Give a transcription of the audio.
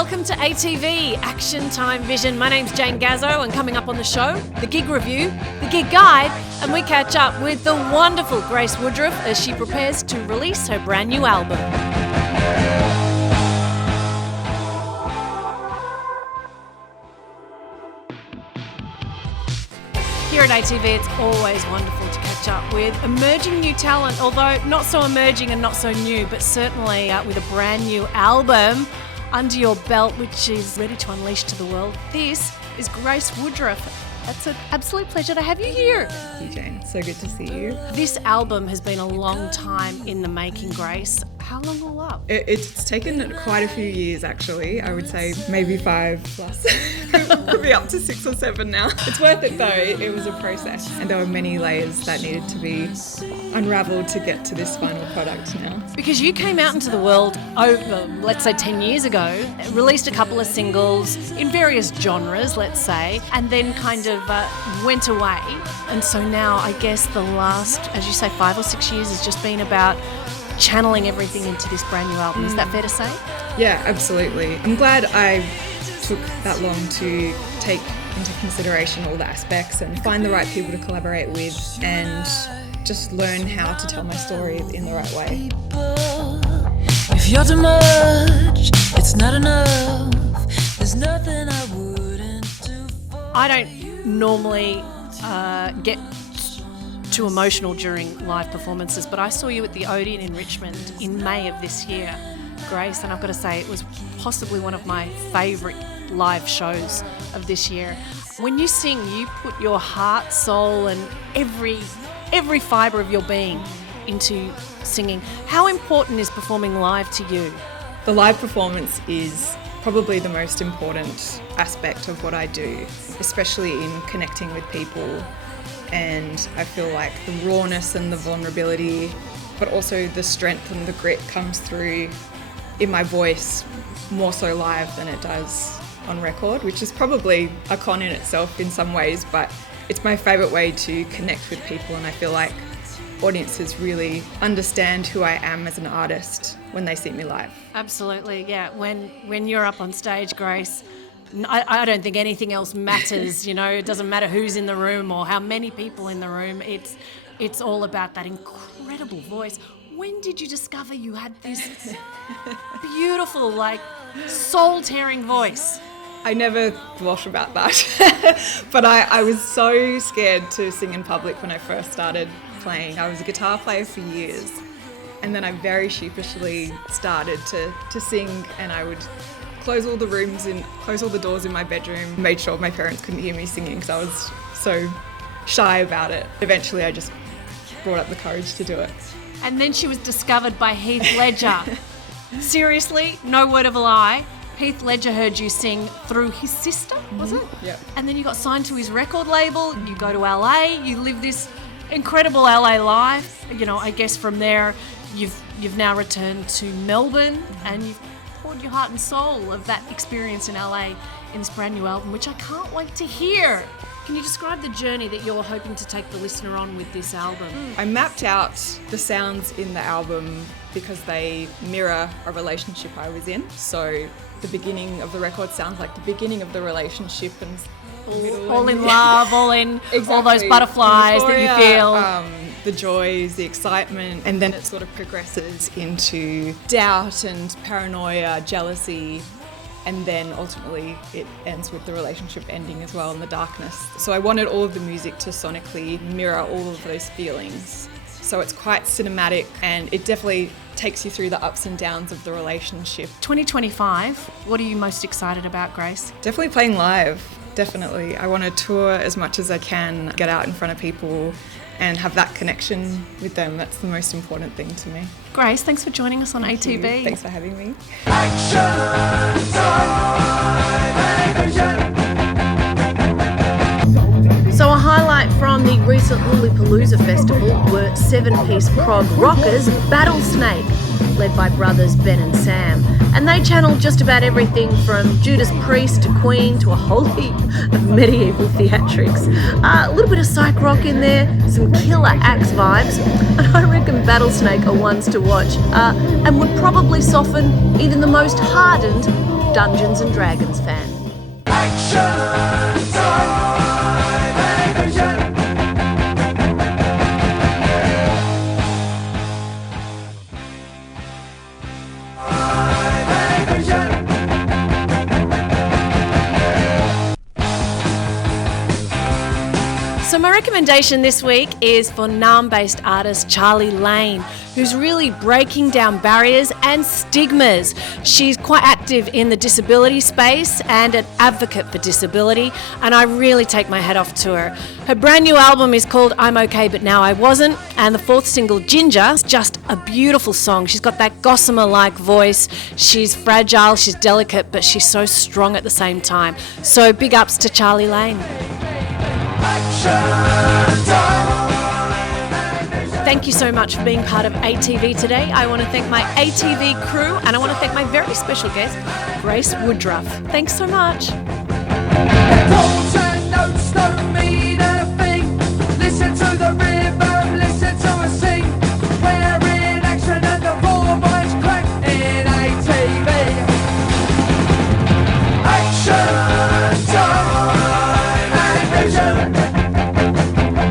welcome to ATV, Action Time Vision. My name's Jane Gazzo, and coming up on the show, the gig review, the gig guide, and we catch up with the wonderful Grace Woodroofe as she prepares to release her brand new album. Here at ATV, it's always wonderful to catch up with emerging new talent, although not so emerging and not so new, but certainly with a brand new album under your belt, which is ready to unleash to the world. This is Grace Woodroofe. It's an absolute pleasure to have you here. Thank you, Jane. So good to see you. This album has been a long time in the making, Grace. How long all up? It's taken quite a few years, actually. I would say maybe 5 plus. Could be up to 6 or 7 now. It's worth it though. It was a process, and there were many layers that needed to be unravelled to get to this final product now. Because you came out into the world over, let's say 10 years ago, released a couple of singles in various genres, let's say, and then kind of went away. And so now I guess the last, as you say, 5 or 6 years has just been about channeling everything into this brand new album. Is that fair to say? Yeah, absolutely. I'm glad I took that long to take into consideration all the aspects and find the right people to collaborate with and just learn how to tell my story in the right way. If you're too much, it's not enough. There's nothing I wouldn't do for I don't normally get too emotional during live performances, but I saw you at the Odeon in Richmond in May of this year, Grace, and I've got to say it was possibly one of my favourite live shows of this year. When you sing, you put your heart, soul and every fibre of your being into singing. How important is performing live to you? The live performance is probably the most important aspect of what I do, especially in connecting with people. And I feel like the rawness and the vulnerability, but also the strength and the grit comes through in my voice more so live than it does on record, which is probably a con in itself in some ways, but it's my favourite way to connect with people, and I feel like audiences really understand who I am as an artist when they see me live. Absolutely, yeah. When you're up on stage, Grace, I don't think anything else matters, you know. It doesn't matter who's in the room or how many people in the room. It's all about that incredible voice. When did you discover you had this beautiful, like, soul-tearing voice? I never thought about that, but I was so scared to sing in public when I first started playing. I was a guitar player for years, and then I very sheepishly started to sing, and I would close all the doors in my bedroom, made sure my parents couldn't hear me singing because I was so shy about it. Eventually I just brought up the courage to do it. And then she was discovered by Heath Ledger. Seriously, no word of a lie. Heath Ledger heard you sing through his sister, was it? Yeah. And then you got signed to his record label, you go to LA, you live this incredible LA life. You know, I guess from there you've now returned to Melbourne and you've poured your heart and soul of that experience in LA in this brand new album, which I can't wait to hear. Can you describe the journey that you're hoping to take the listener on with this album? I mapped out the sounds in the album because they mirror a relationship I was in. So the beginning of the record sounds like the beginning of the relationship, and all in love, all in exactly. All those butterflies that you feel. The joys, the excitement, and then it sort of progresses into doubt and paranoia, jealousy, and then ultimately it ends with the relationship ending as well in the darkness. So I wanted all of the music to sonically mirror all of those feelings. So it's quite cinematic, and it definitely takes you through the ups and downs of the relationship. 2025, what are you most excited about, Grace? Definitely playing live, definitely. I want to tour as much as I can, get out in front of people and have that connection with them. That's the most important thing to me. Grace, thanks for joining us on ATV. Thanks for having me. So a highlight from the recent Lollapalooza festival were 7-piece prog rockers Battlesnake, led by brothers Ben and Sam. And they channeled just about everything from Judas Priest to Queen to a whole heap of medieval theatrics. A little bit of psych rock in there, some killer Axe vibes, and I reckon Battlesnake are ones to watch and would probably soften even the most hardened Dungeons and Dragons fan. So my recommendation this week is for Naarm-based artist Charlie Lane, who's really breaking down barriers and stigmas. She's quite active in the disability space and an advocate for disability, and I really take my hat off to her. Her brand new album is called I'm Okay But Now I Wasn't, and the fourth single, Ginger, is just a beautiful song. She's got that gossamer-like voice. She's fragile, she's delicate, but she's so strong at the same time. So big ups to Charlie Lane. Thank you so much for being part of ATV today. I want to thank my ATV crew, and I want to thank my very special guest, Grace Woodroofe. Thanks so much. Don't say no, stop me.